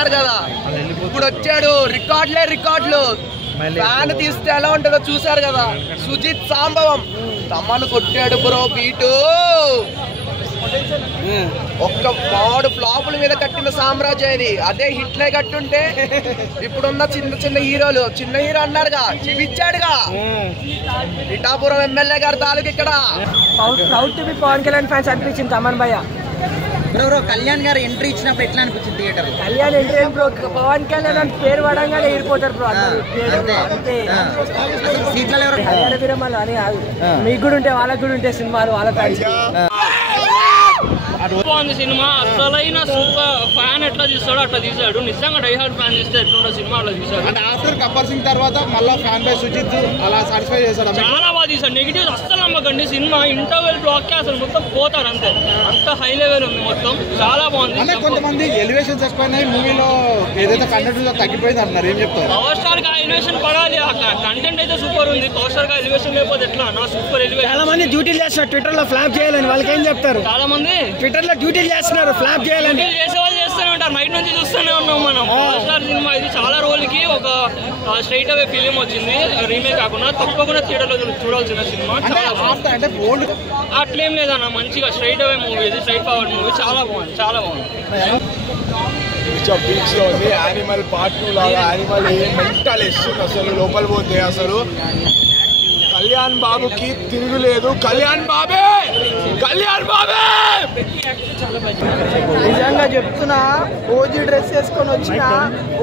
అన్నారు కదా, ఇప్పుడు వచ్చాడు. రికార్డులు ఫ్యాన్ తీస్తే ఎలా ఉంటుందో చూసారు కదా. సుజిత్ సాంబవం తమను కొట్టాడు బ్రో బీటు. ఒక్క పాడు ఫ్లాపుల మీద కట్టిన సామ్రాజ్యం ఇది. అదే హిట్లే కట్టుంటే ఇప్పుడున్న చిన్న హీరోలు, చిన్న హీరో అన్నారుగా, చూపించాడుగా పిఠాపురం ఎమ్మెల్యే గారి తాలూకు ఇక్కడ. Proud to be Pawan Kalyan fans అనిపించింది తమన్ భయ్య. బ్రో కళ్యాణ్ గారు ఎంట్రీ ఇచ్చినప్పుడు ఎట్లా అనిపించింది theatre? Kalyan entry bro, Pawan Kalyan అని పేరు పడంగానే వెళ్ళిపోతారు బ్రో అందరూ. అంతే సీట్లలో కళ్యాణ విరమలు అని కాదు, మీకు కూడా ఉంటే వాళ్ళకు కూడా ఉంటే సినిమాలు వాళ్ళ ఫ్యాన్స్. బాగుంది సినిమా. అసలైన సూపర్ ఫ్యాన్ ఎట్లా తీస్తాడో అట్లా తీసాడు. నిజంగా డైహార్డ్ ఫ్యాన్ తీస్తే ఎట్లుంటో సినిమా అట్లా తీసాడు. అంటే ఆఫ్టర్ గబ్బర్ సింగ్ తర్వాత మళ్ళీ ఫ్యాన్ బై సుజిత్ అలా సాటిస్ఫై చేశాడు. చాలా బాగా తీసాడు. నెగిటివ్ అస్సలు నమ్మకండి. సినిమా ఇంటర్వెల్ బ్లాక్ కి అసలు మొత్తం పోతారు అంతే. అంత హై లెవెల్ ఉంది మొత్తం. చాలా బాగుంది. అంటే కొంతమంది ఎలివేషన్స్ ఎక్కువైనాయి మూవీలో, ఏదైతే కంటెంట్ తగ్గిపోయింది అంటున్నారు, ఏం చెప్తారు? పవర్ స్టార్ గా ఎలివేషన్ పడాలి. కంటెంట్ అయితే సూపర్ ఉంది. పవర్ స్టార్ గా ఎలివేషన్ లేకపోతే ఎట్లా నా సూపర్ ఎలివేషన్. చాలా మంది డ్యూటీలు చేస్తారు ట్విట్టర్ లో ఫ్లాప్ చేయాలని, వాళ్ళకి ఏం చెప్తారు? చాలా మంది ట్విట్టర్ లో డ్యూటీలు చేస్తున్నారు ఫ్లాప్ చేయాలని. చేసే వాళ్ళు చేస్తూనే ఉంటారు. నైట్ నుంచి చూస్తూనే ఉన్నాం మనం. పవర్ స్టార్ సినిమా ఇది చాలా రోజులకి ఒక స్ట్రైట్ అవే ఫిలిం వచ్చింది, రీమేక్ కాకుండా. తప్పకుండా థియేటర్ లో చూడాల్సిన సినిమా. అట్లేం లేదన్న, మంచిగా స్ట్రైట్ అవే మూవీ ఇది, స్ట్రైట్ ఫార్వర్డ్ మూవీ. చాలా బాగుంది, చాలా బాగుంది. బీచ్ లో ఉంది. యానిమల్ పార్ట్ 2 లాగా యానిమల్ మెంటల్ ఇస్తుంది అసలు. లోపల పోతే అసలు కళ్యాణ్ బాబుకి తిరుగులేదు. కళ్యాణ్ బాబే నిజంగా చెప్తున్నా, ఓజీ డ్రెస్ వేసుకొని వచ్చిన,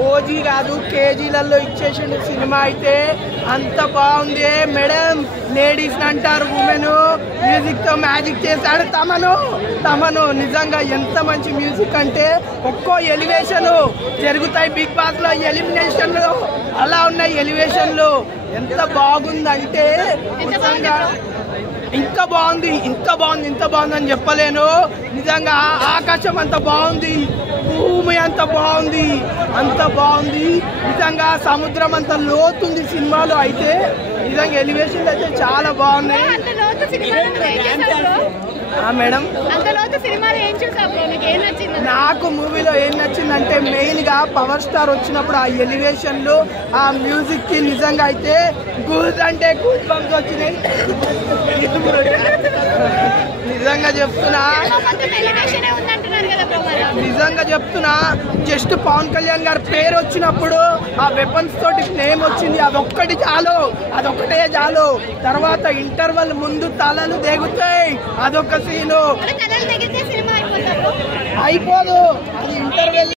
ఓజీ కాదు కేజీలలో ఇచ్చేసిండు సినిమా. అయితే అంత బాగుంది మేడం. లేడీస్ అంటారు ఉమెన్, మ్యూజిక్ తో మ్యాజిక్ చేశాడు తమను. నిజంగా ఎంత మంచి మ్యూజిక్ అంటే ఒక్కో ఎలివేషన్ జరుగుతాయి. బిగ్ బాస్ లో ఎలిమినేషన్లు అలా ఉన్నాయి ఎలివేషన్లు. ఎంత బాగుందంటే నిజంగా ఇంత బాగుంది అని చెప్పలేను. నిజంగా ఆకాశం అంత బాగుంది, భూమి అంత బాగుంది. నిజంగా సముద్రం అంత లోతుంది సినిమాలో. అయితే నిజంగా ఎలివేషన్ అయితే చాలా బాగున్నాయి మేడం. నాకు మూవీలో ఏం నచ్చిందంటే మెయిన్ గా పవర్ స్టార్ వచ్చినప్పుడు ఆ ఎలివేషన్లు, ఆ మ్యూజిక్ కి నిజంగా అయితే గూస్ అంటే గూస్ బంప్స్ వచ్చినాయి. నిజంగా చెప్తున్నా జస్ట్ పవన్ కళ్యాణ్ గారి పేరు వచ్చినప్పుడు ఆ వెపన్స్ తోటి నేమ్ వచ్చింది, అదొక్కటే చాలు. తర్వాత ఇంటర్వల్ ముందు తలలు దిగుతాయి, అదొక సీను అయిపోదు. అది ఇంటర్వెల్